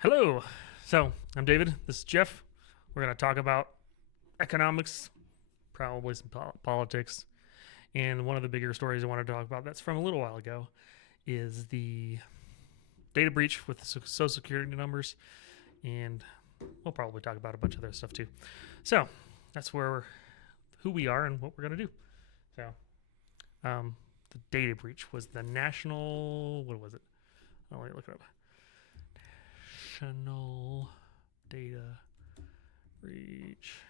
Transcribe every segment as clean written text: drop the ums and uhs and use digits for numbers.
Hello. So, I'm David. This is Jeff. We're going to talk about economics, probably some politics. And one of the bigger stories I want to talk about that's from a little while ago is the data breach with the social security numbers. And we'll probably talk about a bunch of other stuff too. So, that's who we are and what we're going to do. So, the data breach was the national, what was it? I'll let me look it up. National data breach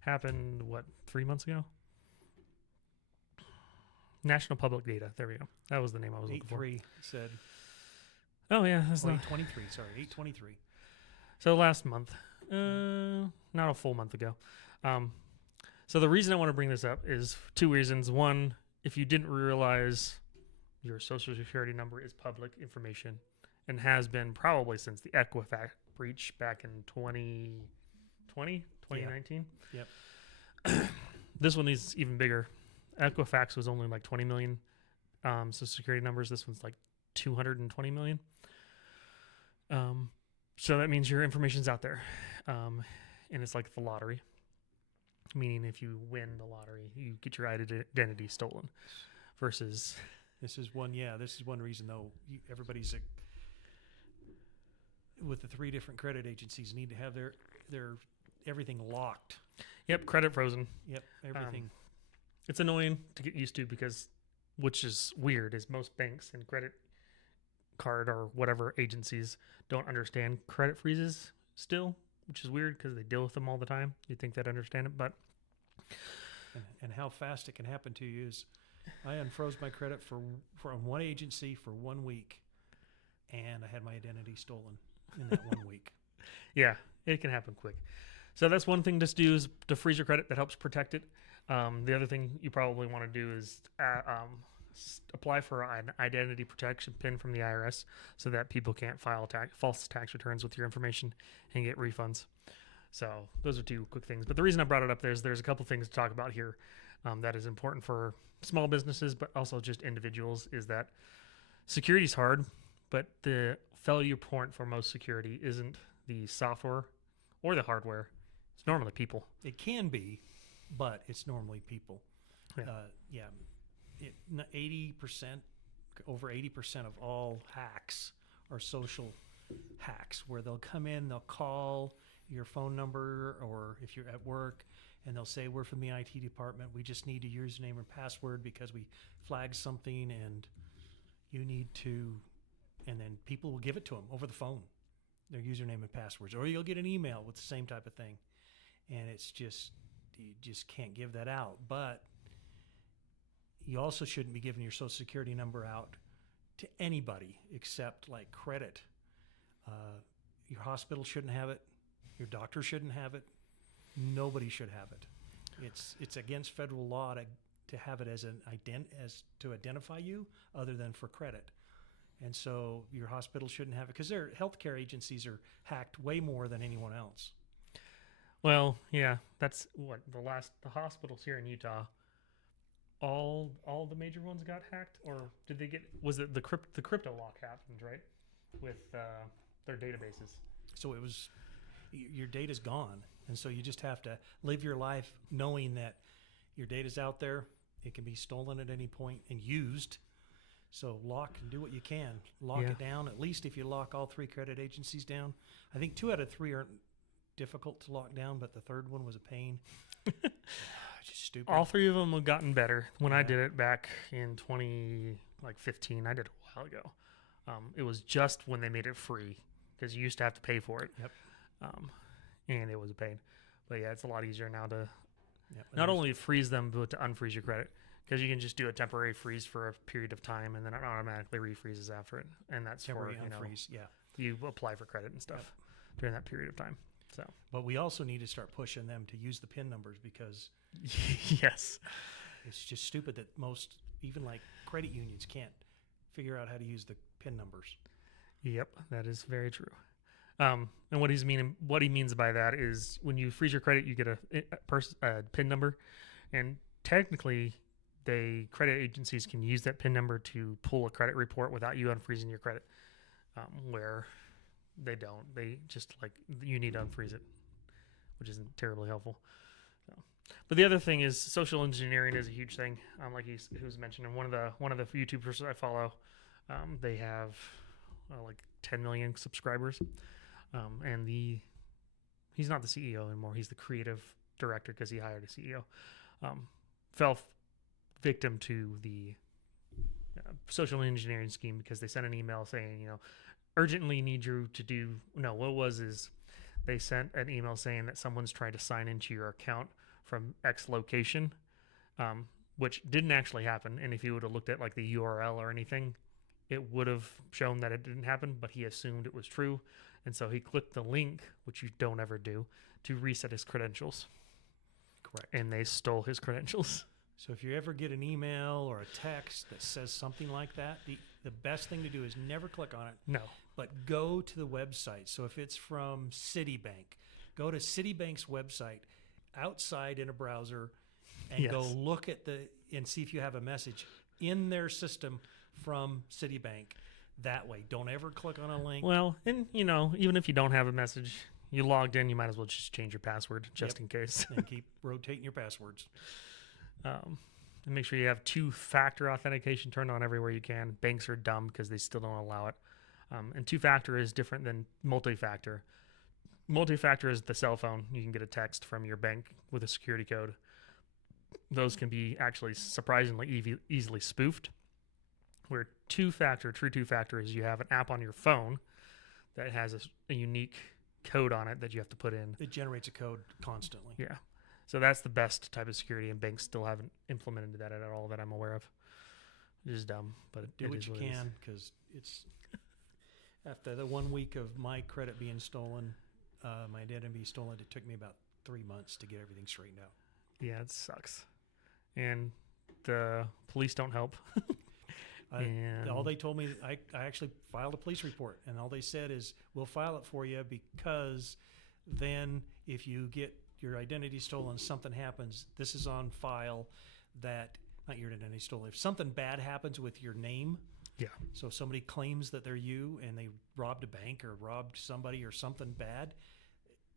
happened 3 months ago. National public data. There we go. That was the name I was looking for. 8-3 said. Oh yeah, that's not 823. Sorry, 823. so last month. Not a full month ago. So the reason I want to bring this up is two reasons. One, if you didn't realize, your social security number is public information and has been probably since the Equifax breach back in 2019. Yep. This one is even bigger. Equifax was only like 20 million social security numbers. This one's like 220 million. So that means your information's out there. And it's like the lottery, meaning if you win the lottery, you get your identity stolen versus. This is one reason, though. Everybody's with the three different credit agencies need to have their everything locked. Yep, credit frozen. Yep, everything. It's annoying to get used to because, which is weird, is most banks and credit card or whatever agencies don't understand credit freezes still, which is weird because they deal with them all the time. You'd think they'd understand it, but. And how fast it can happen to you is, I unfroze my credit from one agency for 1 week, and I had my identity stolen in that 1 week. Yeah, it can happen quick. So that's one thing to do is to freeze your credit. That helps protect it. The other thing you probably want to do is apply for an identity protection pin from the IRS so that people can't file false tax returns with your information and get refunds. So those are two quick things. But the reason I brought it up there's a couple things to talk about here that is important for small businesses, but also just individuals, is that security is hard, but the failure point for most security isn't the software or the hardware. It's normally people. It can be, but it's normally people. Yeah. 80%, over 80% of all hacks are social hacks, where they'll come in, they'll call your phone number, or if you're at work, and they'll say, we're from the IT department, we just need a username and password because we flagged something and you need to, and then people will give it to them over the phone, their username and passwords, or you'll get an email with the same type of thing. And it's just, you just can't give that out. But you also shouldn't be giving your social security number out to anybody except like credit. Your hospital shouldn't have it. Your doctor shouldn't have it. Nobody should have it. It's against federal law to have it as to identify you, other than for credit. And so your hospital shouldn't have it because their healthcare agencies are hacked way more than anyone else. Well, yeah, that's what the hospitals here in Utah. All the major ones got hacked, or did they get? Was it the crypto lock happened, right? With their databases. So it was, your data's gone, and so you just have to live your life knowing that your data's out there. It can be stolen at any point and used. So lock and do what you can. Lock it down. At least if you lock all three credit agencies down, I think 2 out of 3 aren't difficult to lock down, but the third one was a pain. Just stupid. All 3 of them have gotten better. When I did it back in 2015, I did it a while ago. It was just when they made it free because you used to have to pay for it. Yep. And it was a pain. But yeah, it's a lot easier now to not only freeze them, but to unfreeze your credit, because you can just do a temporary freeze for a period of time and then it automatically refreezes after it. And that's temporary for, unfreeze. You apply for credit and stuff during that period of time. So, but we also need to start pushing them to use the PIN numbers, because yes, it's just stupid that most, even like credit unions, can't figure out how to use the PIN numbers. Yep, that is very true. And what he means by that is when you freeze your credit, you get a PIN number, and technically, credit agencies can use that PIN number to pull a credit report without you unfreezing your credit. Where they don't. They just like you need to unfreeze it, which isn't terribly helpful. So. But the other thing is social engineering is a huge thing. Like he was mentioning, one of the YouTubers I follow, they have like 10 million subscribers, and he's not the CEO anymore. He's the creative director because he hired a CEO. Fell victim to the social engineering scheme because they sent an email saying, urgently need you to do. No, what it was is they sent an email saying that someone's trying to sign into your account from X location, which didn't actually happen. And if you would have looked at like the URL or anything, it would have shown that it didn't happen, but he assumed it was true. And so he clicked the link, which you don't ever do, to reset his credentials. Correct. And they stole his credentials. So if you ever get an email or a text that says something like that, the best thing to do is never click on it. No. But go to the website. So if it's from Citibank, go to Citibank's website outside in a browser and go look at and see if you have a message in their system from Citibank that way. Don't ever click on a link. Well, and even if you don't have a message, you logged in, you might as well just change your password just in case. And keep rotating your passwords. And make sure you have two-factor authentication turned on everywhere you can. Banks are dumb because they still don't allow it. And two-factor is different than multi-factor. Multi-factor is the cell phone. You can get a text from your bank with a security code. Those can be actually surprisingly easily spoofed. Where true two-factor is you have an app on your phone that has a unique code on it that you have to put in. It generates a code constantly. Yeah. So that's the best type of security, and banks still haven't implemented that at all that I'm aware of. Which is dumb, but do what you can, because it's after the 1 week of my credit being stolen, my identity being stolen, it took me about 3 months to get everything straightened out. Yeah, it sucks. And the police don't help. All they told me, I actually filed a police report, and all they said is, we'll file it for you because then if you get your identity stolen, something happens, this is on file that, not your identity stolen, if something bad happens with your name, so if somebody claims that they're you and they robbed a bank or robbed somebody or something bad,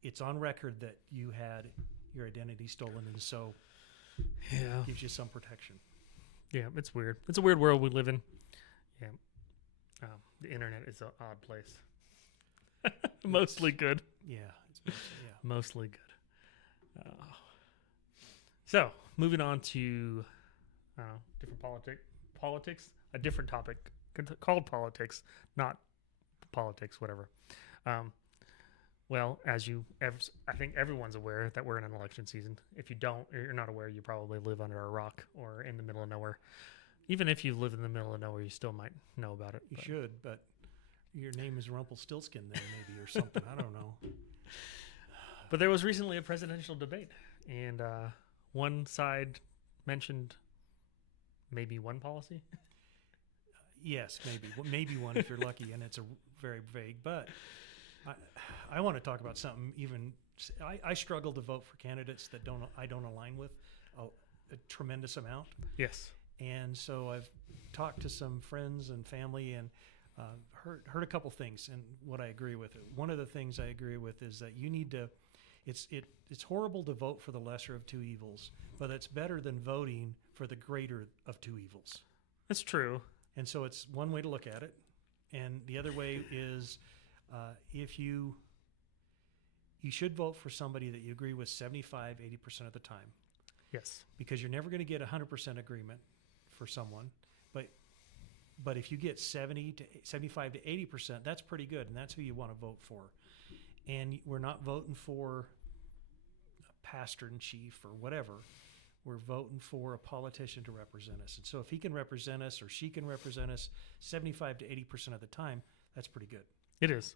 it's on record that you had your identity stolen, and so it gives you some protection. Yeah, it's weird. It's a weird world we live in. Yeah. The internet is an odd place. Mostly good. Yeah. Mostly good. So, moving on to different politics, a different topic called politics, not politics, whatever. Well, I think everyone's aware that we're in an election season. If you're not aware, you probably live under a rock or in the middle of nowhere. Even if you live in the middle of nowhere, you still might know about it. You should, but your name is Rumpelstiltskin there maybe or something. I don't know. But there was recently a presidential debate, and one side mentioned maybe one policy. Yes, maybe one if you're lucky, and it's a very vague. But I want to talk about something. I struggle to vote for candidates that I don't align with a tremendous amount. Yes, and so I've talked to some friends and family and heard a couple things, and what I agree with. One of the things I agree with is that you need to. It's horrible to vote for the lesser of two evils, but it's better than voting for the greater of two evils. that's true. And so it's one way to look at it. And the other way is if you should vote for somebody that you agree with 75, 80% of the time. Yes. Because you're never going to get 100% agreement for someone. But if you get 75 to 80%, that's pretty good. And that's who you want to vote for. And we're not voting for a pastor in chief or whatever. We're voting for a politician to represent us. And so if he can represent us or she can represent us 75 to 80% of the time, that's pretty good. It is.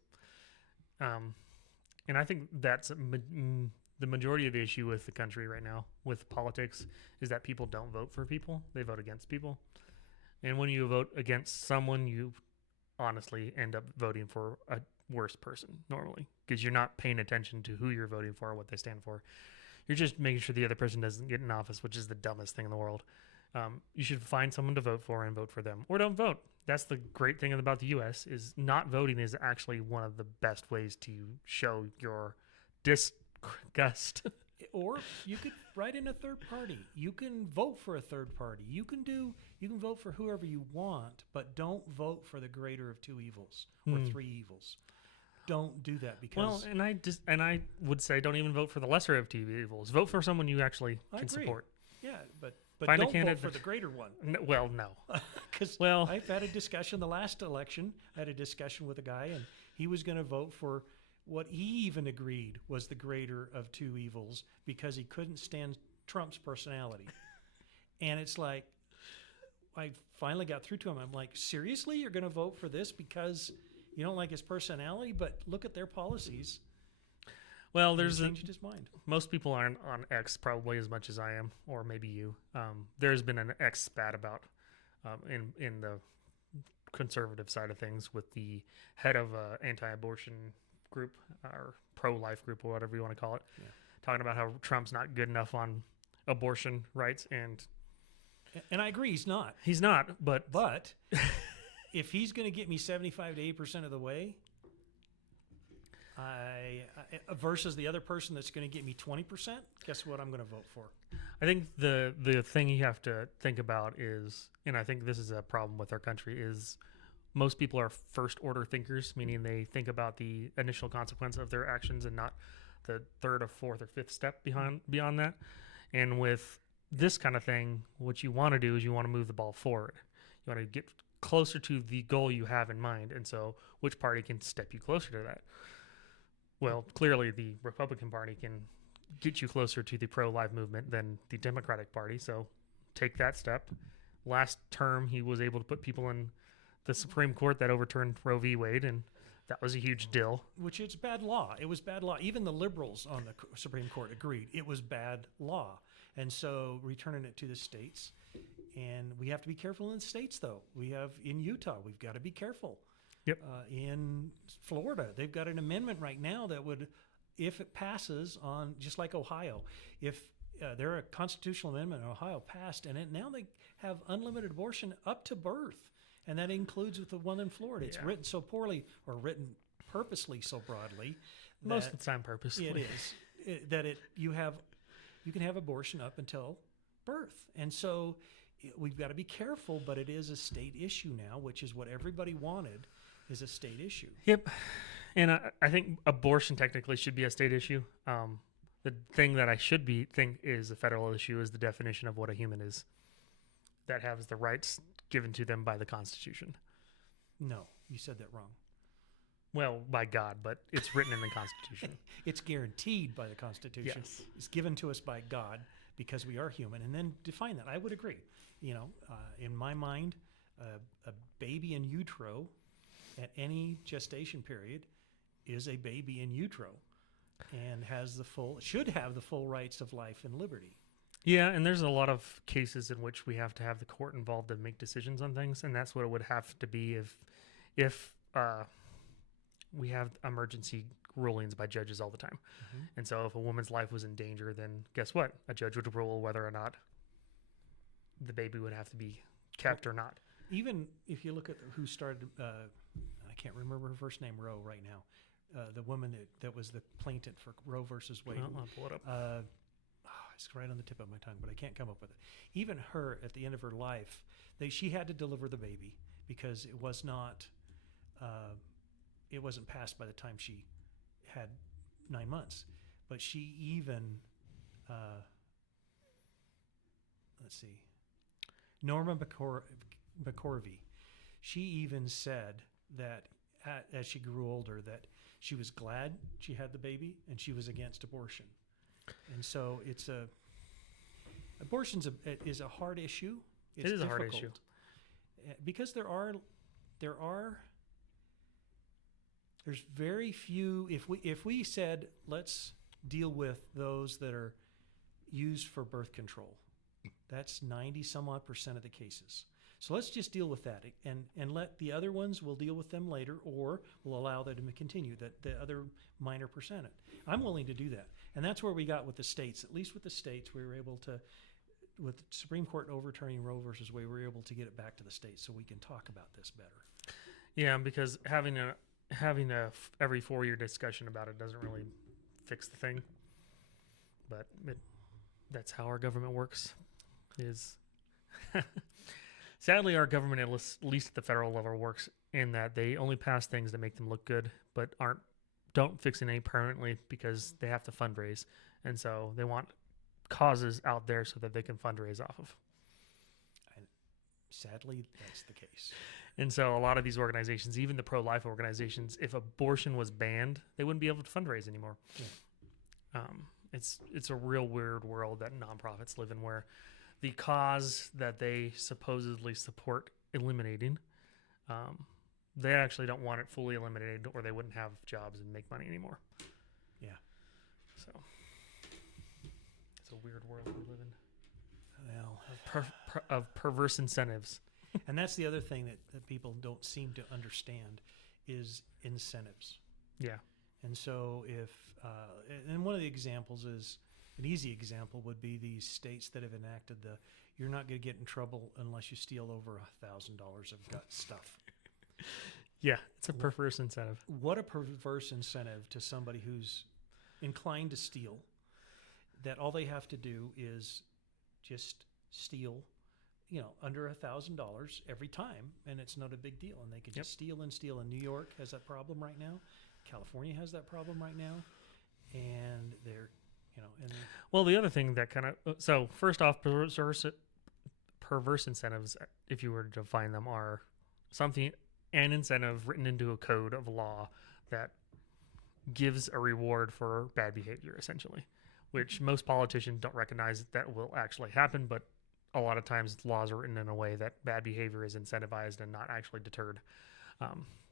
And I think that's the majority of the issue with the country right now with politics is that people don't vote for people. They vote against people. And when you vote against someone, you honestly end up voting for a worse person normally because you're not paying attention to who you're voting for or what they stand for. You're just making sure the other person doesn't get in office, which is the dumbest thing in the world. You should find someone to vote for and vote for them, or don't vote. that's the great thing about the U.S. is not voting is actually one of the best ways to show your disgust. Or you could write in a third party. You can vote for a third party. You can vote for whoever you want, but don't vote for the greater of two evils or three evils. Don't do that because Well, and I would say don't even vote for the lesser of two evils. Vote for someone you actually I can agree. support. Yeah, but Find a don't vote candidate for the greater one. Well, no. Because Well- I've had a discussion the last election. I had a discussion with a guy, and he was going to vote for what he even agreed was the greater of two evils because he couldn't stand Trump's personality. And it's like, I finally got through to him. I'm like, seriously, you're going to vote for this because you don't like his personality? But look at their policies. Well, And he there's changed his mind. most people aren't on X probably as much as I am, or maybe you. There's been an X spat about in the conservative side of things with the head of a anti-abortion group or pro-life group or whatever you want to call it, talking about how Trump's not good enough on abortion rights, and And I agree, he's not. he's not. But But if he's going to get me 75 to 80% of the way, I versus the other person that's going to get me 20%, guess what I'm going to vote for? I think the thing you have to think about is, and I think this is a problem with our country, is most people are first order thinkers, meaning they think about the initial consequence of their actions and not the third or fourth or fifth step beyond that. And with this kind of thing, what you want to do is you want to move the ball forward. You want to get closer to the goal you have in mind. And so which party can step you closer to that? Well, clearly the Republican Party can get you closer to the pro-life movement than the Democratic Party. So take that step. Last term, he was able to put people in the Supreme Court that overturned Roe v. Wade, and that was a huge deal. Which is bad law. It was bad law. Even the liberals on the Supreme Court agreed it was bad law. And so returning it to the states. And we have to be careful in the states, though. We have in Utah, we've got to be careful. Yep. In Florida, they've got an amendment right now that would, if it passes on, just like Ohio, if there a constitutional amendment in Ohio passed, and now they have unlimited abortion up to birth. And that includes with the one in Florida. It's written so poorly or written purposely so broadly. Most of the time purposely. It is. You can have abortion up until birth. And so we've got to be careful, but it is a state issue now, which is what everybody wanted is a state issue. Yep. And I think abortion technically should be a state issue. The thing that I should think is a federal issue is the definition of what a human is that has the rights given to them by the Constitution. No, you said that wrong. Well, by God, but it's written in the Constitution. It's guaranteed by the Constitution. Yes. It's given to us by God because we are human. And then define that. I would agree. In my mind, a baby in utero at any gestation period is a baby in utero and should have the full rights of life and liberty. Yeah, and there's a lot of cases in which we have to have the court involved to make decisions on things, and that's what it would have to be if we have emergency rulings by judges all the time. Mm-hmm. And so if a woman's life was in danger, then guess what? A judge would rule whether or not the baby would have to be kept or not. Even if you look at who started, I can't remember her first name, Roe, right now. The woman that was the plaintiff for Roe versus Wade. Well, I'll pull it up. It's right on the tip of my tongue, but I can't come up with it. Even her, at the end of her life, she had to deliver the baby because it was not, it wasn't passed by the time she had 9 months. But she even, let's see, Norma McCorvey, she even said that as she grew older, that she was glad she had the baby and she was against abortion. And so abortion is a hard issue. It's It is a difficult hard issue because there's very few. If we said let's deal with those that are used for birth control, that's 90 some odd % of the cases. So let's just deal with that and let the other ones, we'll deal with them later, or we'll allow them to continue, that the other minor percentage. I'm willing to do that. And that's where we got with the states. At least with the states, we were able to with the Supreme Court overturning Roe versus Wade, we're able to get it back to the states so we can talk about this better. Yeah, because having a every 4-year discussion about it doesn't really fix the thing. But that's how our government works. Is sadly our government, at least at the federal level, works in that they only pass things that make them look good, but don't fix anything permanently because they have to fundraise, and so they want causes out there so that they can fundraise off of. And sadly, that's the case. And so a lot of these organizations, even the pro-life organizations, if abortion was banned, they wouldn't be able to fundraise anymore. Yeah. It's a real weird world that nonprofits live in, where the cause that they supposedly support eliminating, they actually don't want it fully eliminated, or they wouldn't have jobs and make money anymore. Yeah. So it's a weird world we live in. Well, of perverse incentives. And that's the other thing that people don't seem to understand is incentives. Yeah. And so and one of the examples is, an easy example would be these states that have enacted you're not going to get in trouble unless you steal over $1,000 of gut stuff. Yeah, it's a perverse incentive. What a perverse incentive to somebody who's inclined to steal, that all they have to do is just steal, under $1,000 every time, and it's not a big deal. And they can just steal and steal. And New York has that problem right now. California has that problem right now. And they're, well, the other thing that kind of, so first off, perverse incentives, if you were to define them, are an incentive written into a code of law that gives a reward for bad behavior, essentially, which most politicians don't recognize that will actually happen, but a lot of times laws are written in a way that bad behavior is incentivized and not actually deterred.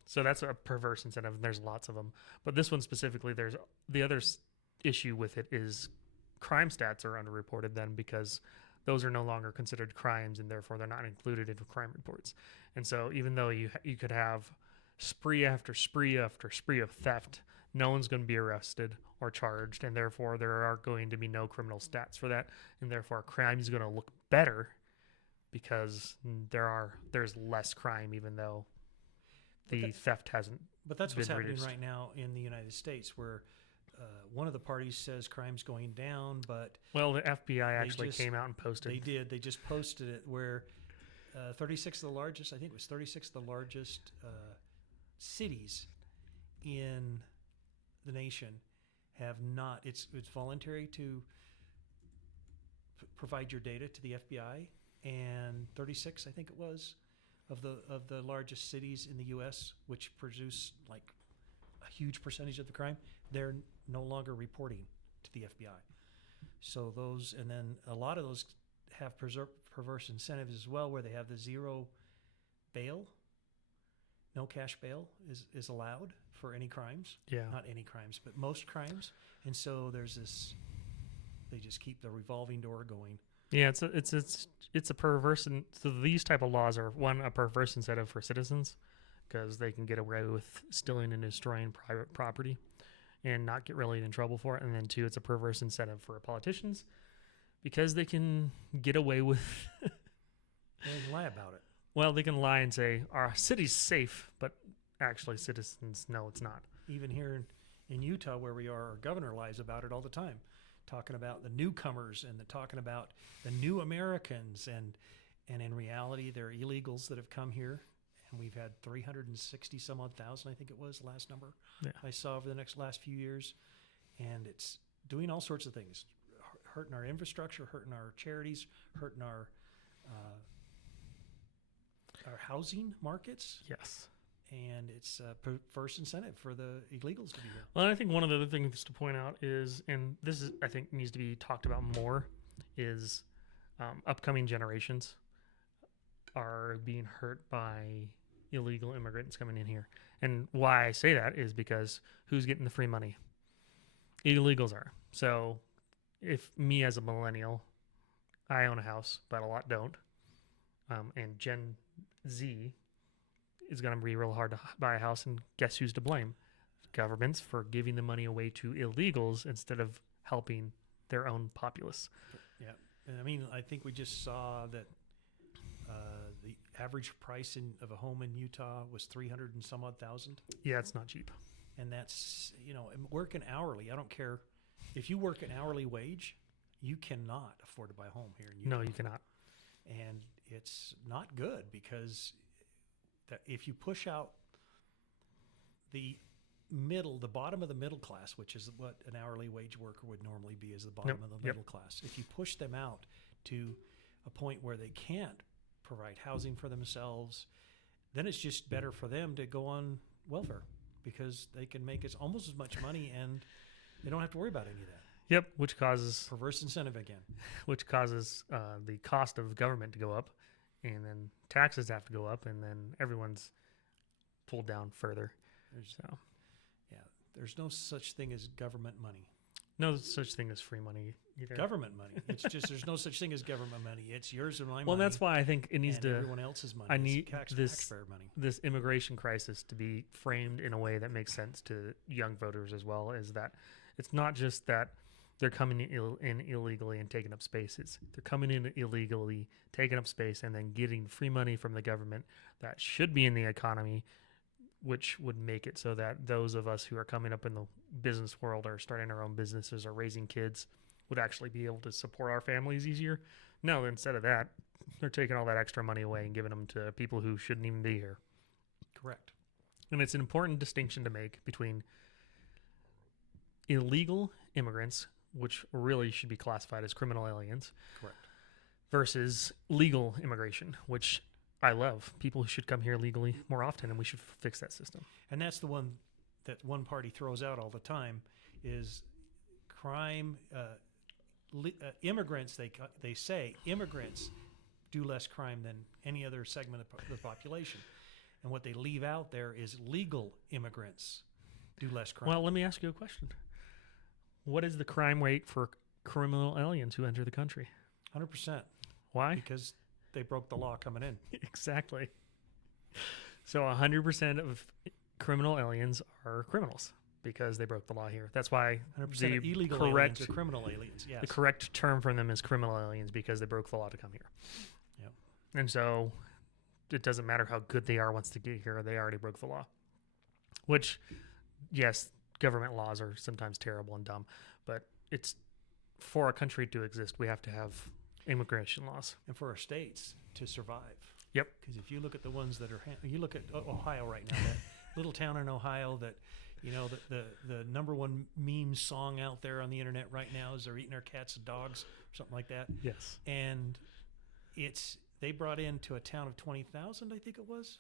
So that's a perverse incentive, and there's lots of them. But this one specifically, there's the other issue with it is crime stats are underreported then, because those are no longer considered crimes, and therefore they're not included in crime reports. And so even though you could have spree after spree after spree of theft, no one's going to be arrested or charged, and therefore there are going to be no criminal stats for that, and therefore crime is going to look better because there's less crime, even though the theft hasn't. But that's what's happening reduced right now in the United States, where one of the parties says crime's going down, but well, the FBI actually came out and posted. They did. They just posted it where 36 of the largest, I think it was 36 of the largest cities in the nation have not. It's voluntary to provide your data to the FBI, and 36, I think it was, of the largest cities in the U.S., which produce like a huge percentage of the crime, they're no longer reporting to the FBI. So those, and then a lot of those have perverse incentives as well, where they have the zero bail, no cash bail is allowed for any crimes. Yeah. Not any crimes, but most crimes. And so there's this, they just keep the revolving door going. Yeah, it's a perverse, and so these type of laws are, one, a perverse incentive for citizens because they can get away with stealing and destroying private property and not get really in trouble for it. And then two, it's a perverse incentive for politicians because they can get away with They can lie about it. Well, they can lie and say our city's safe, but actually citizens know it's not. Even here in Utah, where we are, our governor lies about it all the time, talking about the newcomers and talking about the new Americans, and in reality, they're illegals that have come here, and we've had 360 some odd thousand, I think it was the last number I saw over the last few years, and it's doing all sorts of things, hurting our infrastructure, hurting our charities, hurting our housing markets. Yes. And it's a perverse incentive for the illegals to be here. Well, I think one of the other things to point out is, and this is, I think, needs to be talked about more, is upcoming generations are being hurt by illegal immigrants coming in here. And why I say that is because who's getting the free money? Illegals are. So if me as a millennial, I own a house, but a lot don't, and Gen Z is going to be real hard to buy a house, and guess who's to blame? Governments for giving the money away to illegals instead of helping their own populace. Yeah, And I mean, I think we just saw that the average price of a home in Utah was 300 and some odd thousand. Yeah, it's not cheap. And that's, and working hourly. I don't care if you work an hourly wage, you cannot afford to buy a home here in Utah. No, you cannot. And it's not good because if you push out the bottom of the middle class, which is what an hourly wage worker would normally be, is the bottom of the middle class. If you push them out to a point where they can't provide housing for themselves, then it's just better for them to go on welfare because they can make almost as much money and they don't have to worry about any of that. Yep, which causes Perverse incentive again. Which causes the cost of government to go up, and then taxes have to go up, and then everyone's pulled down further. There's no such thing as government money. No such thing as free money either. Government money. It's just there's no such thing as government money. It's yours and my money. Well, that's why I think it needs to. Everyone else's money. I need taxpayer money. This immigration crisis to be framed in a way that makes sense to young voters as well. Is that it's not just that they're coming in illegally and taking up spaces. They're coming in illegally, taking up space, and then getting free money from the government that should be in the economy, which would make it so that those of us who are coming up in the business world or starting our own businesses or raising kids would actually be able to support our families easier. No, instead of that, they're taking all that extra money away and giving them to people who shouldn't even be here. Correct. And it's an important distinction to make between illegal immigrants, which really should be classified as criminal aliens, Correct, versus legal immigration, which I love. People who should come here legally more often, and we should fix that system. and that's the one that one party throws out all the time is crime. Immigrants, they say immigrants do less crime than any other segment of the population, and what they leave out there is legal immigrants do less crime. Well, let me ask you a question. What is the crime rate for criminal aliens who enter the country? 100%. Why? Because they broke the law coming in. Exactly. So 100% of criminal aliens are criminals because they broke the law here. That's why 100% of illegal aliens are criminal aliens. Yes. The correct term for them is criminal aliens because they broke the law to come here. Yep. And so it doesn't matter how good they are once they get here. They already broke the law. Which, yes, government laws are sometimes terrible and dumb, but it's for a country to exist, we have to have immigration laws. And for our states to survive. Yep. Because if you look at the ones that are, you look at Ohio right now, that little town in Ohio that, the number one meme song out there on the internet right now is they're eating our cats and dogs, or something like that. Yes. And they brought into a town of 20,000, I think it was.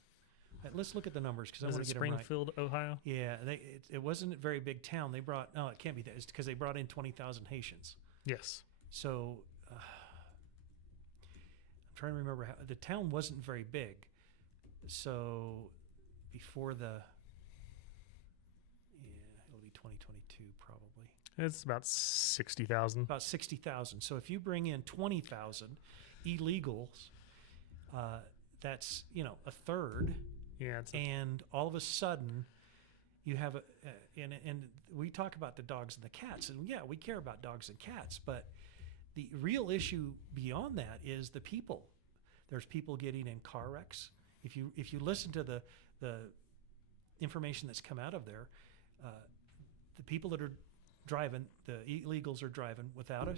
Let's look at the numbers because I want to get them right. Springfield, Ohio? Yeah, it wasn't a very big town. It can't be that. It's because they brought in 20,000 Haitians. Yes. So I'm trying to remember the town wasn't very big. So before it'll be 2022 probably. It's about 60,000. About 60,000. So if you bring in 20,000 illegals, that's a third. Yeah, and all of a sudden, you have and we talk about the dogs and the cats, and yeah, we care about dogs and cats, but the real issue beyond that is the people. There's people getting in car wrecks. If you listen to the information that's come out of there, the people that are driving, the illegals are driving without a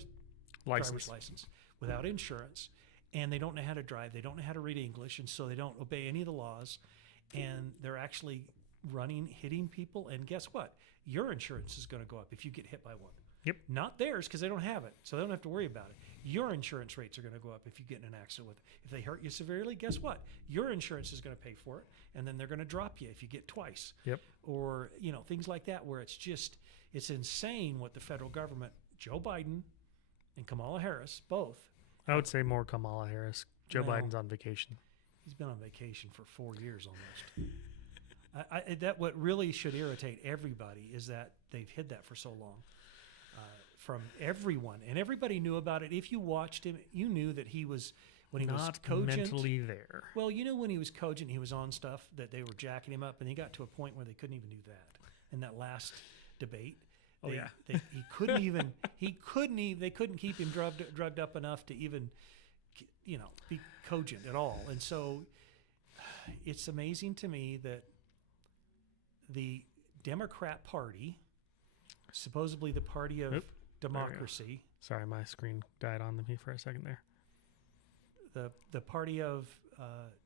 driver's license, without insurance, and they don't know how to drive. They don't know how to read English, and so they don't obey any of the laws. And they're actually hitting people. And guess what? Your insurance is going to go up if you get hit by one. Yep. Not theirs because they don't have it, so they don't have to worry about it. Your insurance rates are going to go up if you get in an accident with it. If they hurt you severely, guess what? Your insurance is going to pay for it, and then they're going to drop you if you get twice. Yep. Or things like that, where it's insane what the federal government, Joe Biden and Kamala Harris, both. I would say more Kamala Harris. Joe Biden's on vacation. He's been on vacation for 4 years almost. That what really should irritate everybody is that they've hid that for so long from everyone, and everybody knew about it. If you watched him, you knew that he was when he was cogent. Mentally there. Well, when he was cogent, he was on stuff that they were jacking him up, and he got to a point where they couldn't even do that. In that last debate, Oh, yeah. He they couldn't keep him drugged up enough to even, be cogent at all. And so it's amazing to me that the Democrat Party, supposedly the party of Oop, democracy, Sorry, my screen died on me for a second there. the party of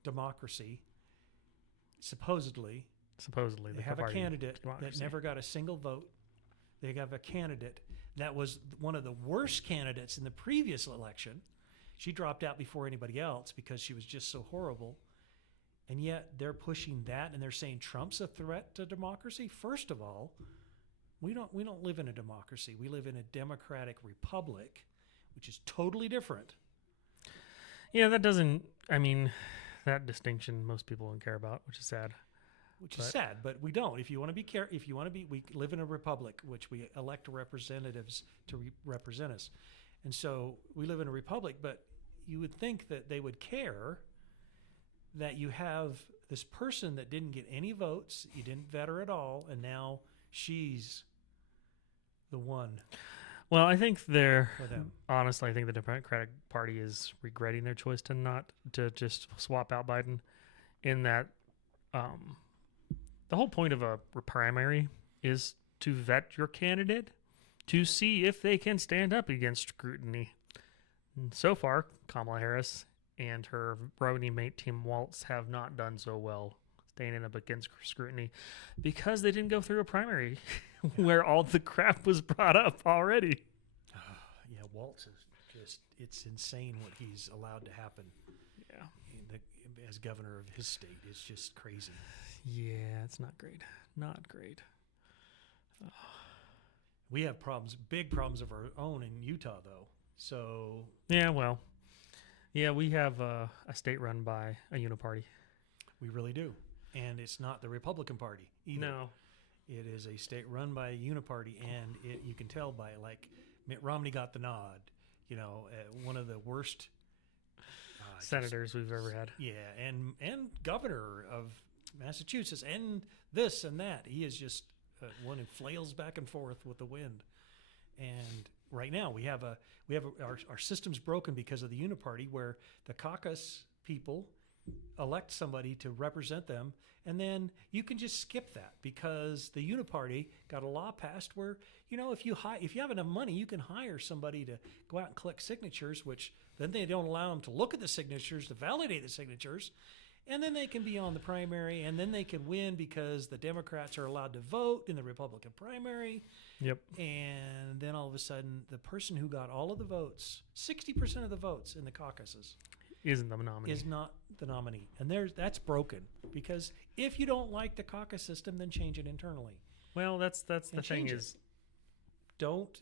democracy, supposedly Supposedly, they have a party of candidate that democracy. never got a single vote. They have a candidate that was one of the worst candidates in the previous election. She dropped out before anybody else because she was just so horrible. And yet they're pushing that, and they're saying Trump's a threat to democracy. First of all, we don't live in a democracy. We live in a democratic republic, which is totally different. Yeah, that doesn't. I mean, that distinction most people don't care about, which is sad. Which is sad, but we don't. If you want to be, we live in a republic, which we elect representatives to represent us, and so we live in a republic. But you would think that they would care that you have this person that didn't get any votes, you didn't vet her at all, and now she's the one Well, I think for them. honestly, I think the Democratic Party is regretting their choice to just swap out Biden, in that the whole point of a primary is to vet your candidate to see if they can stand up against scrutiny. And so far, Kamala Harris and her running mate Tim Walz have not done so well standing up against scrutiny because they didn't go through a primary where all the crap was brought up already. Yeah, Waltz is just—it's insane what he's allowed to happen. Yeah. As governor of his state, it's just crazy. Yeah, it's not great. Not great. We have big problems of our own in Utah, though. So Yeah, well, yeah, we have a state run by a uniparty. we really do, and it's not the Republican Party either. No. It is a state run by a uniparty, and you can tell by Mitt Romney got the nod. One of the worst Senators we've ever had. Yeah, and governor of Massachusetts, and this and that. He is just one who flails back and forth with the wind. And right now we have our system's broken because of the uniparty, where the caucus people elect somebody to represent them, and then you can just skip that because the uniparty got a law passed where if you have enough money, you can hire somebody to go out and collect signatures, which then they don't allow them to look at the signatures to validate the signatures, and then they can be on the primary, and then they can win because the Democrats are allowed to vote in the Republican primary. Yep. And then all of a sudden, the person who got all of the votes, 60% of the votes in the caucuses, Isn't the nominee. is not the nominee. And that's broken, because if you don't like the caucus system, then change it internally. Well, that's the thing change it. is Don't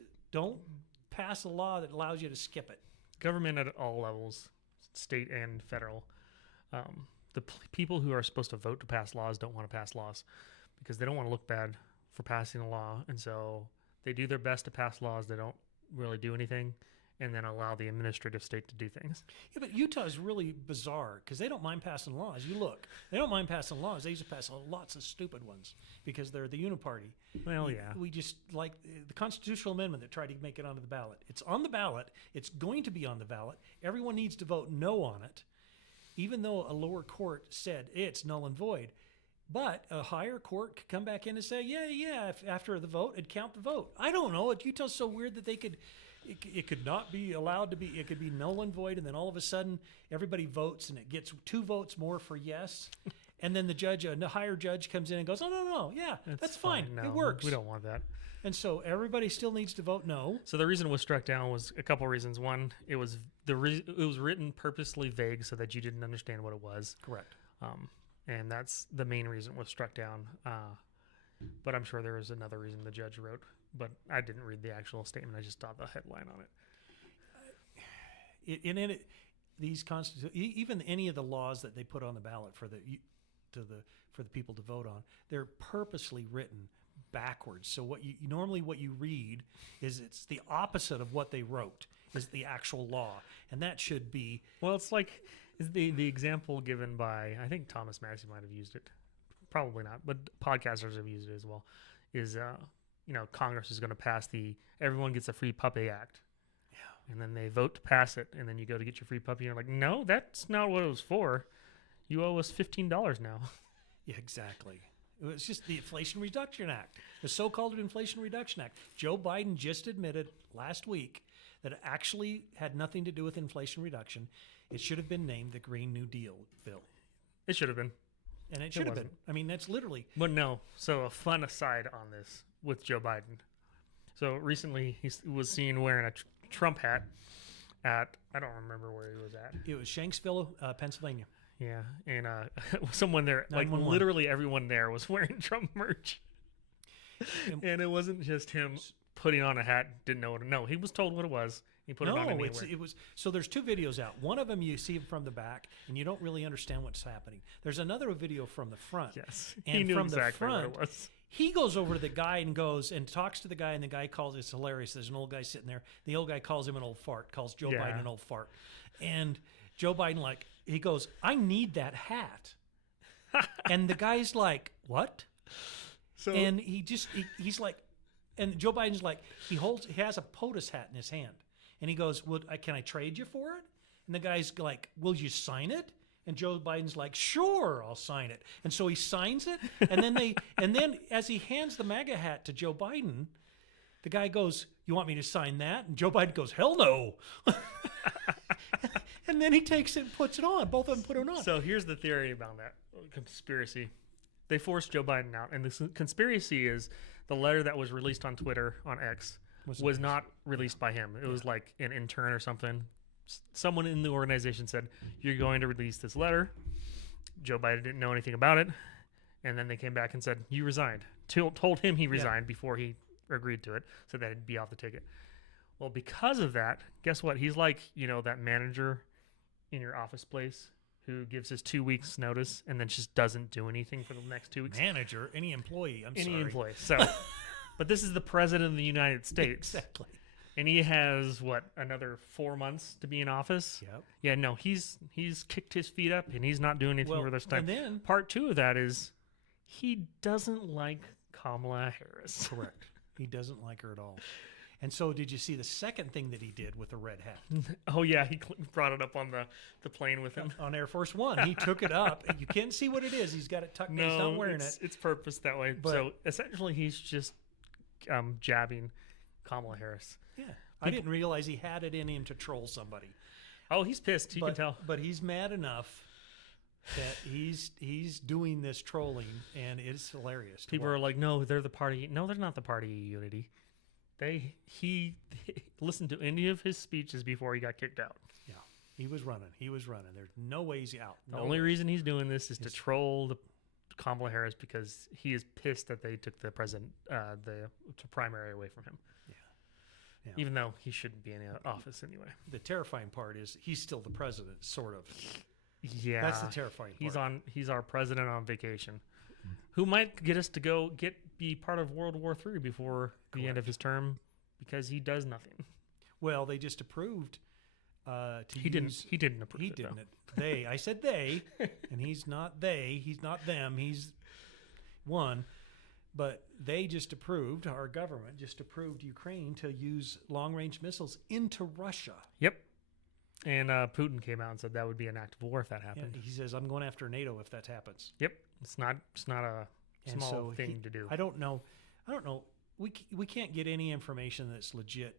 pass a law that allows you to skip it. government at all levels, state and federal. The people who are supposed to vote to pass laws don't want to pass laws because they don't want to look bad for passing a law, and so they do their best to pass laws that don't really do anything, and then allow the administrative state to do things. Yeah, but Utah is really bizarre because they don't mind passing laws. You look, they don't mind passing laws. They used to pass lots of stupid ones because they're the uniparty. Well, yeah. We just like the constitutional amendment that tried to make it onto the ballot. It's on the ballot. It's going to be on the ballot. Everyone needs to vote no on it, even though a lower court said it's null and void. But a higher court could come back in and say, yeah, if after the vote, it'd count the vote. I don't know. Utah's so weird that they could... It could not be allowed to be. It could be null and void, and then all of a sudden, everybody votes, and it gets 2 votes more for yes, and then a higher judge comes in and goes, "Oh no, yeah, that's fine. No, it works." We don't want that. And so everybody still needs to vote no. So the reason it was struck down was a couple reasons. One, it was it was written purposely vague so that you didn't understand what it was. Correct. And that's the main reason it was struck down. But I'm sure there was another reason the judge wrote. But I didn't read the actual statement. I just saw the headline on it. Even any of the laws that they put on the ballot for the people to vote on, they're purposely written backwards. So what you read is it's the opposite of what they wrote is the actual law, and that should be. Well, it's like the example given by, I think Thomas Massey might have used it, probably not, but podcasters have used it as well. Is Congress is going to pass the Everyone Gets a Free Puppy Act. Yeah. And then they vote to pass it, and then you go to get your free puppy, and you're like, no, that's not what it was for. You owe us $15 now. Yeah, exactly. It was just the Inflation Reduction Act, the so-called Inflation Reduction Act. Joe Biden just admitted last week that it actually had nothing to do with inflation reduction. It should have been named the Green New Deal bill. It should have been. And it should have been. I mean, that's literally. But no. So a fun aside on this with Joe Biden. So recently he was seen wearing a Trump hat at, I don't remember where he was at. It was Shanksville, Pennsylvania. Yeah, and someone there, like 911. literally everyone there was wearing Trump merch. And it wasn't just him putting on a hat, didn't know what. No, he was told what it was. He put it on anyway. It was. So there's two videos out. One of them you see him from the back, and you don't really understand what's happening. There's another video from the front. Yes, and he knew from exactly the front, what it was. He goes over to the guy and goes and talks to the guy, and the guy calls. It's hilarious. There's an old guy sitting there. The old guy calls him an old fart. Calls Joe Biden an old fart, and Joe Biden he goes, "I need that hat," and the guy's like, "What?" So and he's like, and Joe Biden's like, he has a POTUS hat in his hand, and he goes, "Well, can I trade you for it?" And the guy's like, "Will you sign it?" And Joe Biden's like, "Sure, I'll sign it." And so he signs it, and then as he hands the MAGA hat to Joe Biden, the guy goes, "You want me to sign that?" And Joe Biden goes, "Hell no." And then he takes it and puts it on. Both of them put it on. So here's the theory about that conspiracy. They forced Joe Biden out, and the conspiracy is the letter that was released on Twitter, on X, was not released by him. It was like an intern or something. Someone in the organization said, "You're going to release this letter." Joe Biden didn't know anything about it. And then they came back and said, "You resigned." Told him he resigned before he agreed to it, so that he'd be off the ticket. Well, because of that, guess what? He's like, that manager in your office place who gives his 2 weeks notice and then just doesn't do anything for the next 2 weeks. Manager, any employee. Any employee. So, but this is the president of the United States. Exactly. And he has another 4 months to be in office. Yep. Yeah, no, he's kicked his feet up and he's not doing anything for this time. And then part 2 of that is he doesn't like Kamala Harris. Correct. He doesn't like her at all. And so did you see the second thing that he did with the red hat? Oh, yeah. He brought it up on the plane with him. On Air Force One. He took it up. You can't see what it is. He's got it tucked in. He's not wearing it. It's purposed that way. But, so essentially he's just jabbing Kamala Harris. Yeah. I didn't realize he had it in him to troll somebody. Oh, he's pissed. You can tell. But he's mad enough that he's doing this trolling, and it's hilarious. People are like, "No, they're the party." No, they're not the party of unity. He listened to any of his speeches before he got kicked out. Yeah, he was running. There's no way he's out. The only reason he's doing this is to troll the Kamala Harris because he is pissed that they took the primary away from him. Yeah. Even though he shouldn't be in office anyway. The terrifying part is he's still the president, sort of. Yeah, that's the terrifying part. He's our president on vacation, who might get us to be part of World War III before the end of his term because he does nothing. Well, they just approved. He didn't approve. He didn't. They. I said they, and he's not they. He's not them. He's one. But they just approved. Our government just approved Ukraine to use long-range missiles into Russia. Yep. And Putin came out and said that would be an act of war if that happened. And he says, "I'm going after NATO if that happens." Yep. It's not a small thing to do. I don't know. We can't get any information that's legit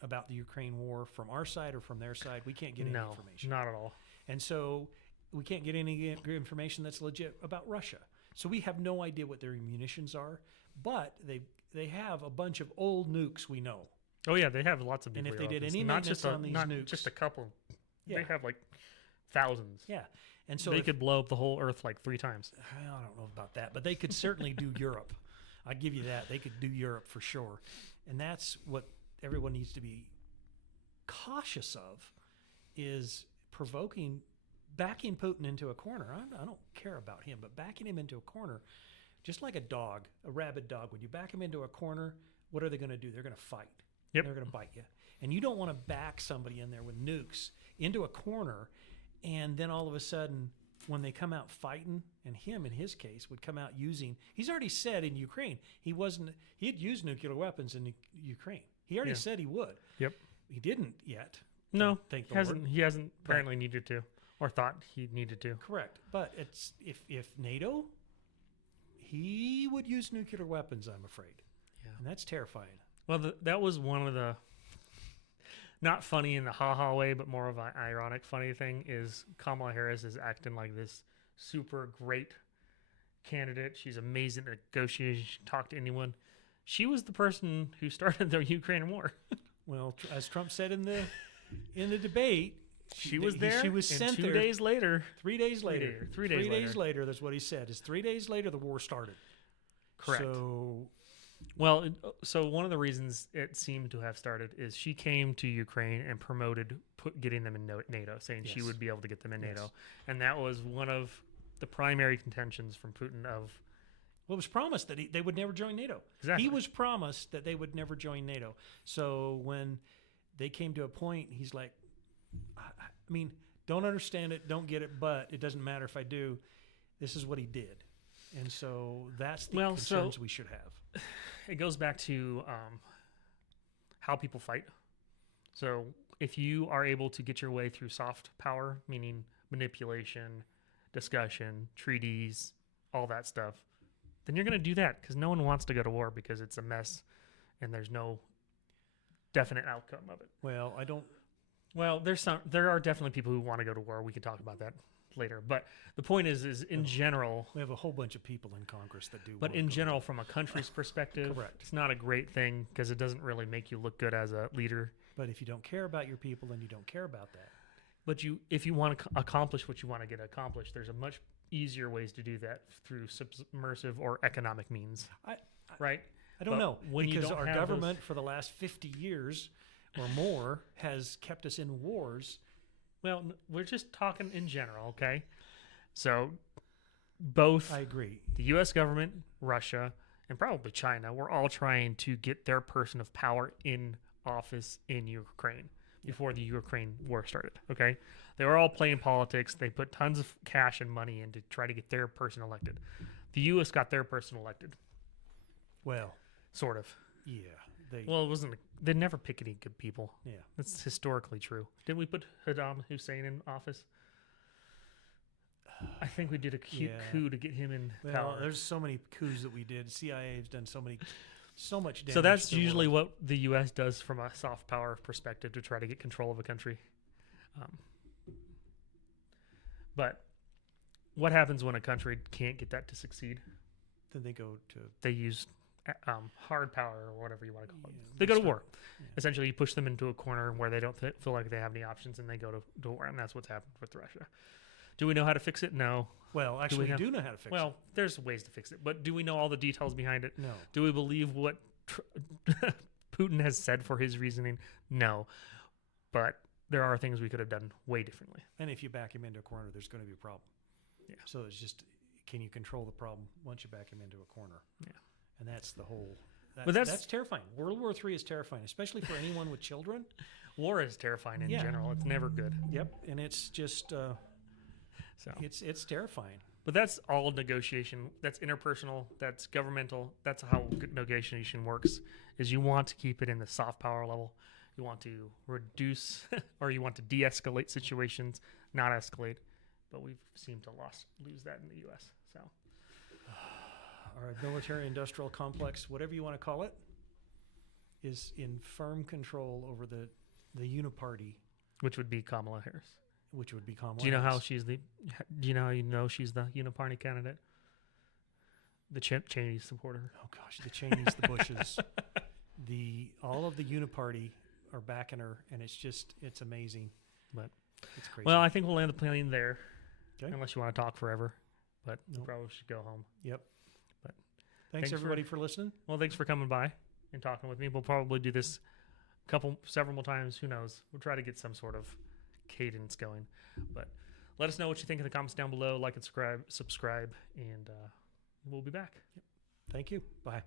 about the Ukraine war from our side or from their side. We can't get any information. Not at all. And so we can't get any information that's legit about Russia. So we have no idea what their munitions are, but they have a bunch of old nukes we know. Oh yeah, they have lots of nuclear And if they did weapons. any maintenance on these nukes, just a couple. Yeah. They have like thousands. Yeah. And so they could blow up the whole Earth like 3 times. I don't know about that, but they could certainly do Europe. I'd give you that. They could do Europe for sure. And that's what everyone needs to be cautious of, is backing Putin into a corner. I don't care about him, but backing him into a corner, just like a rabid dog. When you back him into a corner, what are they going to do? They're going to fight. Yep. They're going to bite you. And you don't want to back somebody in there with nukes into a corner, and then all of a sudden when they come out fighting, and him in his case would come out using. He's already said in Ukraine he had used nuclear weapons in Ukraine. He already said he would. Yep. He didn't yet. No, thank the hasn't. Lord. He hasn't apparently needed to, or thought he needed to. Correct. But it's if NATO, he would use nuclear weapons, I'm afraid. Yeah. And that's terrifying. Well, that was one of the, not funny in the ha-ha way, but more of an ironic funny thing is Kamala Harris is acting like this super great candidate. She's amazing at negotiation. She can talk to anyone. She was the person who started the Ukraine war. Well, as Trump said in the debate, she was there. She was sent and there 2 days later. 3 days later. 3 days later. 3 days later, that's what he said. Is 3 days later the war started. Correct. So one of the reasons it seemed to have started is she came to Ukraine and promoted getting them in NATO, saying she would be able to get them in NATO. And that was one of the primary contentions from Putin of... Well, it was promised that they would never join NATO. Exactly. He was promised that they would never join NATO. So when they came to a point, he's like, I mean, don't understand it, don't get it, but it doesn't matter if I do. This is what he did. And so that's the concerns we should have. It goes back to how people fight. So if you are able to get your way through soft power, meaning manipulation, discussion, treaties, all that stuff, then you're going to do that because no one wants to go to war because it's a mess and there's no definite outcome of it. Well, Well, there are definitely people who want to go to war. We can talk about that later. But the point is in general, we have a whole bunch of people in Congress that do. But in general, from a country's perspective, correct, it's not a great thing because it doesn't really make you look good as a leader. But if you don't care about your people, then you don't care about that. But if you want to accomplish what you want to get accomplished, there's a much easier ways to do that through submersive or economic means. Right? I don't know because our government those... for the last 50 years or more has kept us in wars. Well, we're just talking in general, okay? So both I agree. The U.S. government, Russia, and probably China were all trying to get their person of power in office in Ukraine before the Ukraine war started, okay? They were all playing politics. They put tons of cash and money in to try to get their person elected. The U.S. got their person elected. Well, sort of. Yeah. Well, it wasn't. They never pick any good people. Yeah, that's historically true. Didn't we put Saddam Hussein in office? I think we did a coup to get him in power. There's so many coups that we did. CIA has done so much damage. So that's usually what the U.S. does from a soft power perspective to try to get control of a country. But what happens when a country can't get that to succeed? Then they use hard power or whatever you want to call it. They go to war. Yeah. Essentially, you push them into a corner where they don't feel like they have any options, and they go to war. And that's what's happened with Russia. Do we know how to fix it? No. Well, actually, we do know how to fix it. Well, there's ways to fix it, but do we know all the details behind it? No. Do we believe what Putin has said for his reasoning? No. But there are things we could have done way differently. And if you back him into a corner, there's going to be a problem. Yeah. So it's just, can you control the problem once you back him into a corner? Yeah. And that's the whole. That's terrifying. World War III is terrifying, especially for anyone with children. War is terrifying in general. It's never good. Yep, and it's just it's terrifying. But that's all negotiation. That's interpersonal. That's governmental. That's how negotiation works. Is you want to keep it in the soft power level. You want to reduce or you want to de-escalate situations, not escalate. But we've seemed to lose that in the U.S. So. Our military-industrial complex, whatever you want to call it, is in firm control over the uniparty, which would be Kamala Harris. Which would be Kamala. Do you know Harris. Do you know she's the uniparty candidate? The Cheney supporter. Oh gosh, the Cheneys, the Bushes, all of the uniparty are backing her, and it's amazing. But it's crazy. Well, I think we'll land the plane there, okay. Unless you want to talk forever. But we probably should go home. Yep. But thanks everybody for listening. Well, thanks for coming by and talking with me. We'll probably do this several more times. Who knows? We'll try to get some sort of cadence going. But let us know what you think in the comments down below. Like and subscribe, and we'll be back. Yep. Thank you. Bye.